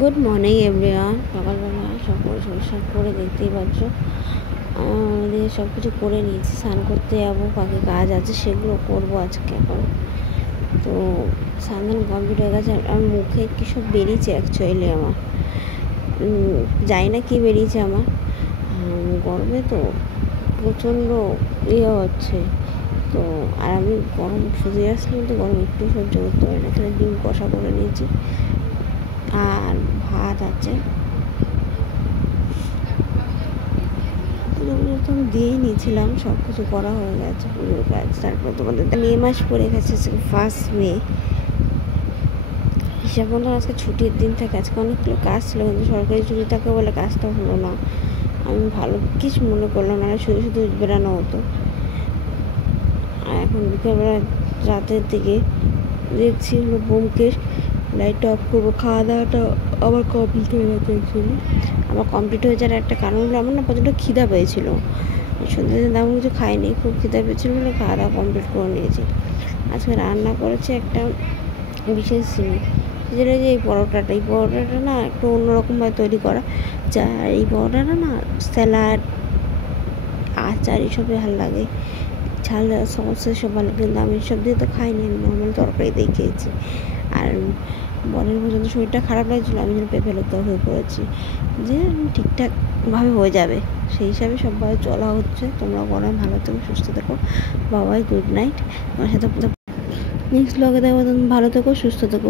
Good morning everyone. সকালবেলা সব পরিষ্কার করে দেখতেই পাচ্ছ আমাদের সব কিছু করে নিয়েছি। স্নান করতে যাবো, বাকি কাজ আছে সেগুলো করবো আজকে। এখন তো স্নান কমপ্লিট হয়ে গেছে। আমার মুখে কী সব বেরিয়েছে অ্যাকচুয়ালি, আমার জানি না কী বেরিয়েছে আমার। গরমে তো প্রচণ্ড হচ্ছে তো। আর আমি গরম সুজে আসলে কিন্তু গরম একটু সহ্য করতে পারি না। এখানে ডিম কষা করে নিয়েছি আর ভাত আছে, পুজো দিয়েই নিয়েছিলাম। সব কিছু করা হয়ে গেছে, পুজোর কাজ। তারপর তোমাদের মে মাস পড়ে গেছে, 1 মে। হিসাব মতো আজকে ছুটির দিন থাকে। আজকে অনেকগুলো কাজ ছিল, কিন্তু সরকারি ছুটি থাকে বলে কাজটা হলো না। আমি ভালো কিছু মনে করলাম না, শুধু শুধু বেড়ানো হতো। আর এখন বিকেলবেলা রাতের দিকে দেখছি হলো বোমকেশ লাইটটা অফ করবো। খাওয়া দাওয়াটা আবার কমপ্লিট হয়ে গেছে। অ্যাকচুয়ালি আমার কমপ্লিট হয়ে যাওয়ার একটা কারণ হলো আমার না প্রচণ্ড খিদা পেয়েছিল। সন্ধ্যে তেমন কিছু খাইনি, খুব খিদা পেয়েছিল বলে খাওয়া দাওয়া কমপ্লিট করে নিয়েছি। আজকে রান্না করেছে একটা বিশেষ জিনিস, যেটা যে এই পরোটাটা না একটু অন্যরকমভাবে তৈরি করা যা। এই পরোটাটা না স্যালাড, আচার এসবই ভালো লাগে, ঝাল সমস্যা সব ভালো। কিন্তু আমি সব দিয়ে তো খাইনি, আমি নর্মাল তরকারি দিয়ে খেয়েছি। আর বরের পর্যন্ত শরীরটা খারাপ লাগছিলো, আমি যেন পেঁপে হয়ে পড়েছি যে ঠিকঠাকভাবে হয়ে যাবে, সেই হিসাবে সবভাবে চলা হচ্ছে। তোমরা গরমে ভালো থেকো, সুস্থ থেকো। বাবাই গুড নাইট। তোমার সাথে নেক্সট ব্লগে দেখো। ভালো থেকো, সুস্থ থেকো।